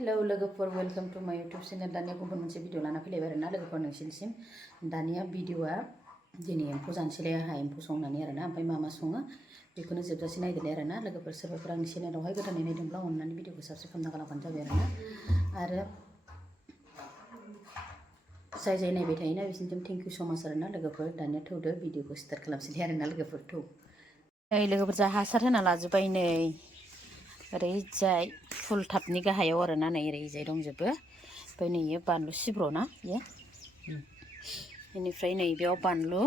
Hello लोगोफोर welcome to माय YouTube channel दानिया गुबुन मोनसे भिडिअ लाना फैलायबाय आरोना लोगोफोर नोंसिनिसिम दानिया भिडिअआ दिनै एम्फौ जानोसैलाय आंहा एम्फौ संनानै आरोना ओमफ्राय मा सङो बेखौनो जोबजासे नायदोलाय आरोना लोगोफोर सोरबाफोर आंनि चेनेलावहाय गोदानै नायदोंब्ला अननानै भिडिअखौ साबस्क्राइब खालामना गालांबानो जाबाय आरोना आरो जाय नायबाय थायोना बिसिनिसिम थेंक इउ सो माच आरोना लोगोफोर दानिया थौदो भिडिअखौ स्टार्ट खालामसैलाय आरोना लोगोफोर थौ नै लोगोफोर जा हासार होना लाजोब्बाय नै ओरैजाय फुल टाबनि गाहायाव आरोना नै ओरैजाय दंजोबो ओमफ्राय नै बानलु सिब्र'ना इयो बेनिफ्राय नै बेयाव बानलु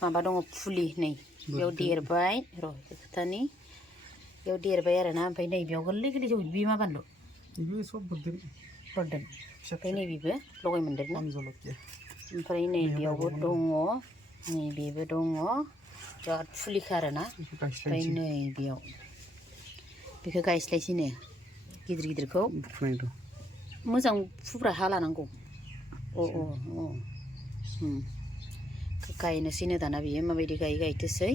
माबा दङ फुलि नै बेयाव देरबाय र' खोथानि बेयाव देरबाय आरोना ओमफ्राय नै बेयाव गोरलै गोरलै जौ बे मा बानलु बेबो सब बोरदोन ओमफ्राय नै बेबो लगाय मोनदेरना ओमफ्राय नै बेयावबो दङ नै बेबो दङ बिराद फुलिखा आरोना ओमफ्राय नै बेयाव बेखौ गायस्लायसैनो गिदिर गिदिरखौ मोजां फुब्रा हा लानांगौ गायनोसैनो दाना बियो माबायदि गायो गायथोसै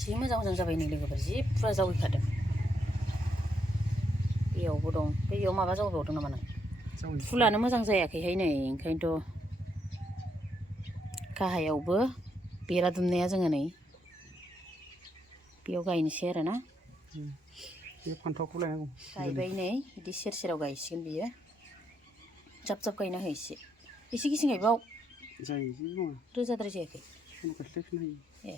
जि मोजां जाबाय नै लोगोफोर जि बुरजा जावैखादों बेयावबो दं बेयाव माबा जावैबावदों नामा नों फुलानो मोजां जायाखैहाय नै ओंखायनोथ' गाहायावबो बेरा दुमनाया जोङो नै बेयाव गायनोसै आरोना बे फान्थावखौ लायनांगौ गायबाय नै बिदि सेर सेराव गायसिगोन बियो जाब जाब गायना हो एसे गिसिं गायबाव जायो रोजाद्राय जायाखै गायस्लायफिननो हायो ए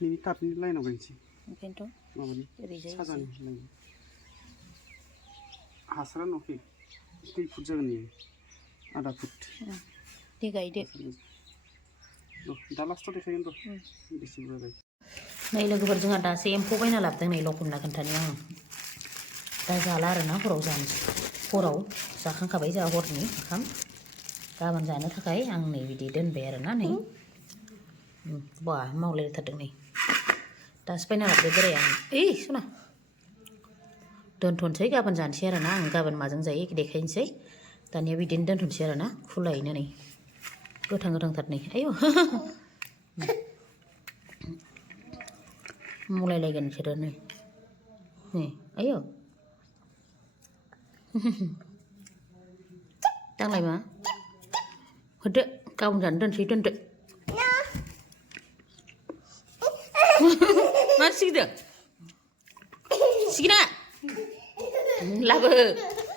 नैबे टाबनि लाइनाव गायनोसै ओंखायनोथ' माबानि ओरैजाय साजानि लाइन हासारा नुवाखै 2 फुट जागोन इयो आधा फुट दे गायदो दा लास्टआव देखायगोन र' बेसे बुरजा गायो नै लोगोफोर जोंहा दासो एम्फौ बायना लाबोदों नै लखबना खोन्थानि आं दा जाला आरोना हराव जानोसै हराव जाखांखाबाय जोंहा हरनि ओंखाम गाबोन जानो थाखाय आं नै बिदि दोनबाय आरोना नै बा मावलायथारदों नै दासो बायना लाबोदो बोराया आं सना दोनथ'नोसै गाबोन जानोसै आरोना आं गाबोन माजों जायो देखायनोसै दानिया बिदिनो दोनथ'नोसै आरोना खुलायैनो नै गोथांथार नै आयौ मुलायलायगोन बिसोरो नै आयौ दांलाय मा होदो गाबोन जानो दोनसै दोनदो मा सिगिदों सिगिनाङा लाबो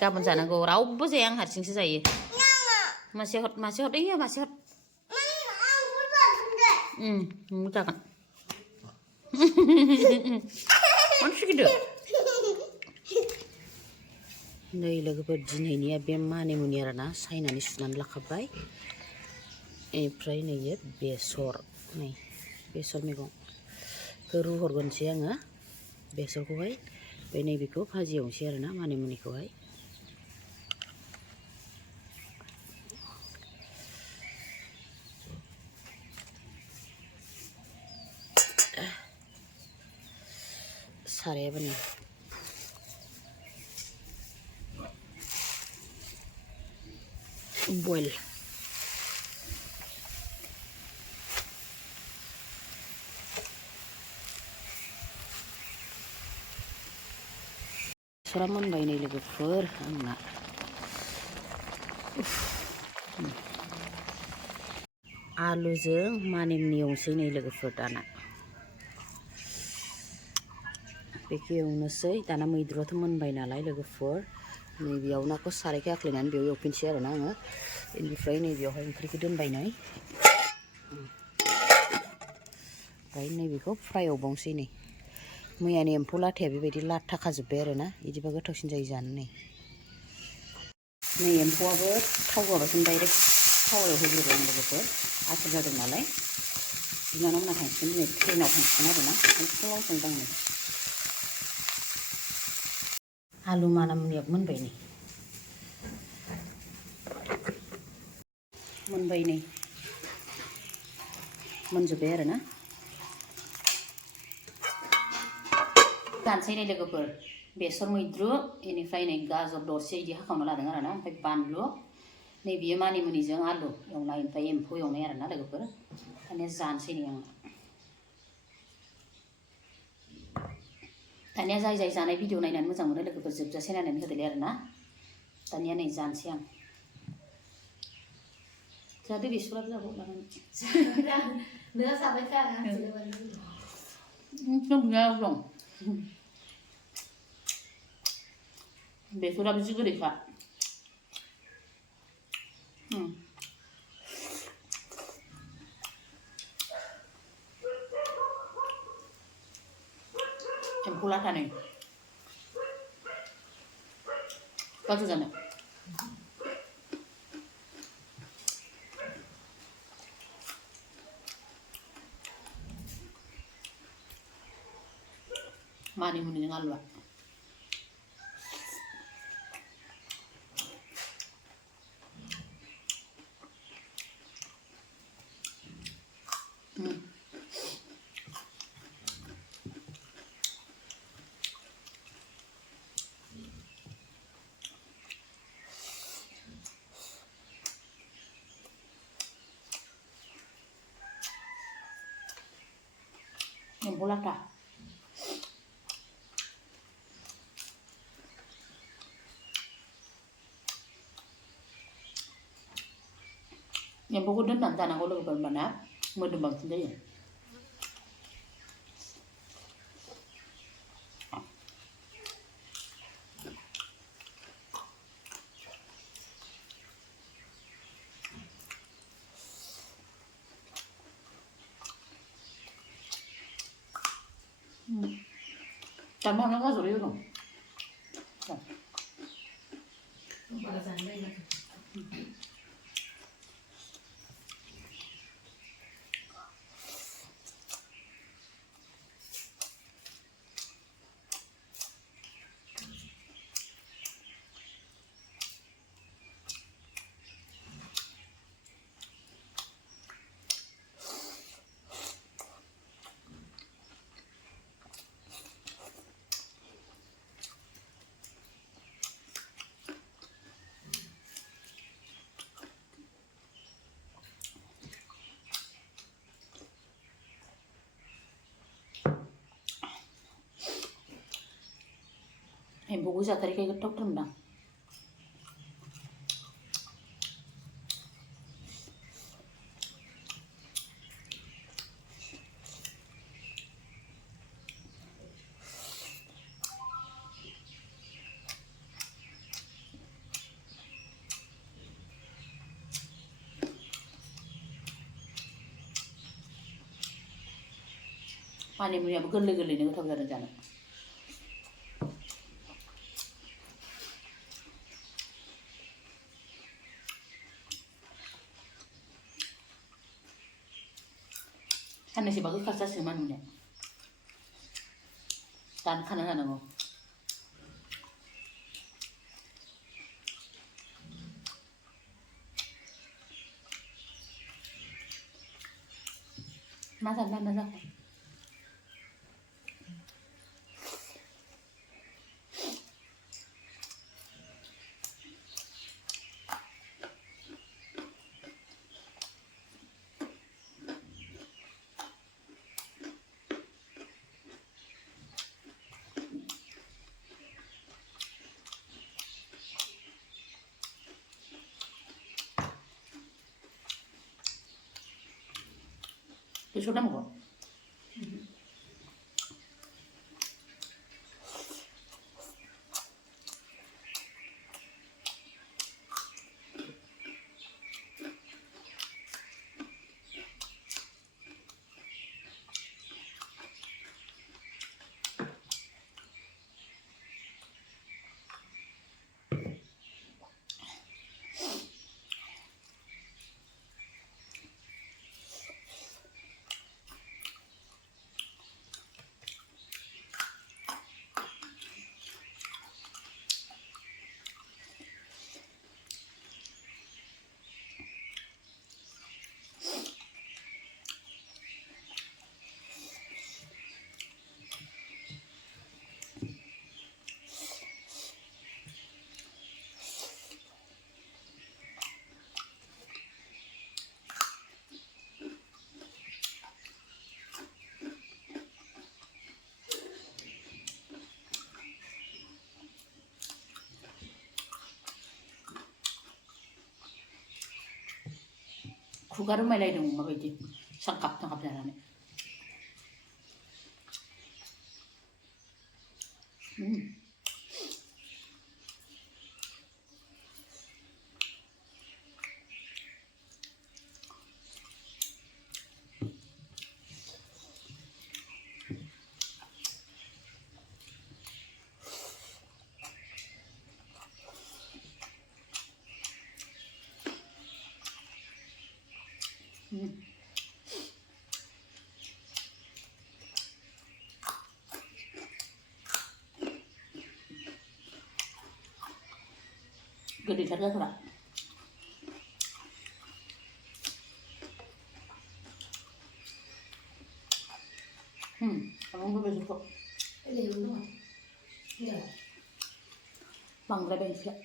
गाबोन जानांगौ रावबो जाया आं हारसिंसो जायो मासे हर मासे हर मासे हर जागोन मानो सिगिदों नै लोगोफोर दिनैनिया बे मानेमुनि आरोना सायनानै सुनानै लाखाबाय ओमफ्राय नैयो बेसर नै बेसर मैगंखौ रुहरगोनसै आङो बेसरखौहाय ओमफ्राय नैबेखौ भाजि एवनोसै आरोना मानेमुनिखौहाय सारायाबो नै बयल बेसरा मोनबाय नै लोगोफोर आंना आलुजों मानेमुनि एवनोसै नै लोगोफोर दाना बेखौ एवनोसै दाना मैद्रुआथ' मोनबाय नालाय लोगोफोर नैबेयाव नाखौ सारायखौ आख्लायनानै बेयाव एवफिनसै आरोना आङो बेनिफ्राय नैबेयावहाय ओंख्रिखौ दोनबाय नै ओमफ्राय नैबेखौ फ्राय एवबावनोसै नै मैयानि एम्फौ लाथाया बेबायदि लाथा खाजोब्बाय आरोना बिदिबा गोथावसिन जायो जानो नै एम्फौआबो थाव होआबासिनो डाइरेक्ट थावाव होग्रोबाय आं लोगोफोर आथुर जादों नालाय बिनानाव मोना थांसिगोन दिनै ट्रेनाव थांसिगोन आरोना फुङाव संदां नै आलु मानामुनियाबो मोनबाय नै मोनजोब्बाय आरोना जानोसै नै लोगोफोर बेसर मैद्रु बेनिफ्राय नै गाजर दरसे बिदि हाखावना लादों आरोना ओमफ्राय बानलु नै बियो मानिमुनिजों आलु एवनाय ओमफ्राय एम्फौ एवनाय आरोना लोगोफोर दानिया जानोसै नै आं दानिया जाय जाय जानाय भिडिअ नायनानै मोजां मोनो लोगोफोर जोबजासे नायनानै होदोलै आरोना दानिया नै जानोसै आं जाहाथे बेसराबो जाबाव लानानै Nữa sao với ca hả? không nghe không बेसराबो जि गोदैखा एम्फौ लाथा नै गाज्रि जानो Manemuni Alu Ampou Latha एम्फौखौ दोननानै जानांगौ लोगोफोर होनबाना मोदोम बांसिन जायो Tambah nggak masuk itu dong. Balasan đây mà. Ampouku जाथारिखाय गोथावथार मोनदां Manemuniयाबो गोरलै गोरलैनो गोथाव जादों जानो साननैसोबा गोखा जासिगोन मानेमुनिया दानो खाना जानांगौ मा जानो मा जाखो Besok dah mau खुगा रुमायलायदों माबायदि सांखाब सांखाब जानानै गोदैथार जाथारा abang gue besok kok Ini dulu. Iya. Bangga bensin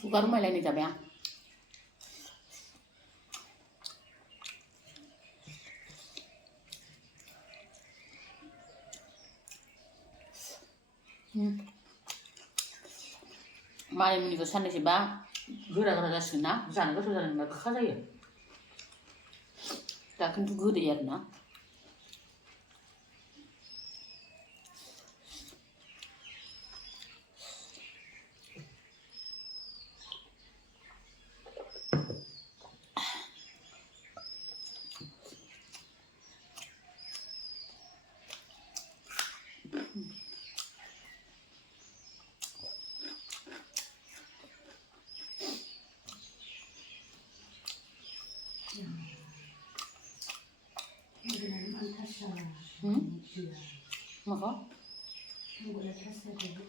Suka rumah lain aja bang. Manemuni ke sana sih bang. Gara-gara sana, sana ke sana nggak kekal ya. Tak kan tuh gede ya na. Dengan antasa. Iya. Maka? Boleh terasa dulu.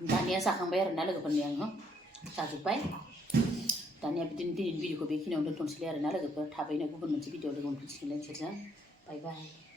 Dania sakambai arena लोगोफोरनि आङो जाजोब्बाय दानिया बिदिनो दिनैनि भिडिअखौ बेखिनियावनो दोनथ'नोसैलाय आरोना लोगोफोर थाबैनो गुबुन मोनसे भिडिअ लोगो मोनफिनसिगोनलाय नोंसोरजों बाय बाय